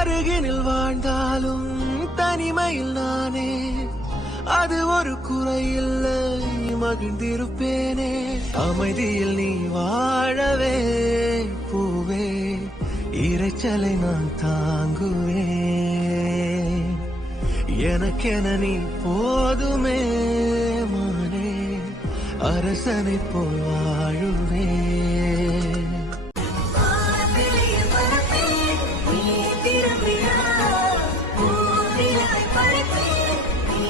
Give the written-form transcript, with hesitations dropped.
அருகினில் வாழ்ந்தாலும் தனிமையில் நானே, அது ஒரு குறையில்லை, மகிழ்ந்திருப்பேனே. அமைதியில் நீ வாழவே பூவே, இரைச்சலை நான் தாங்குவேன். எனக்கென நீ போதுமே மானே, அரசனை போல் வாழுவேன். நீ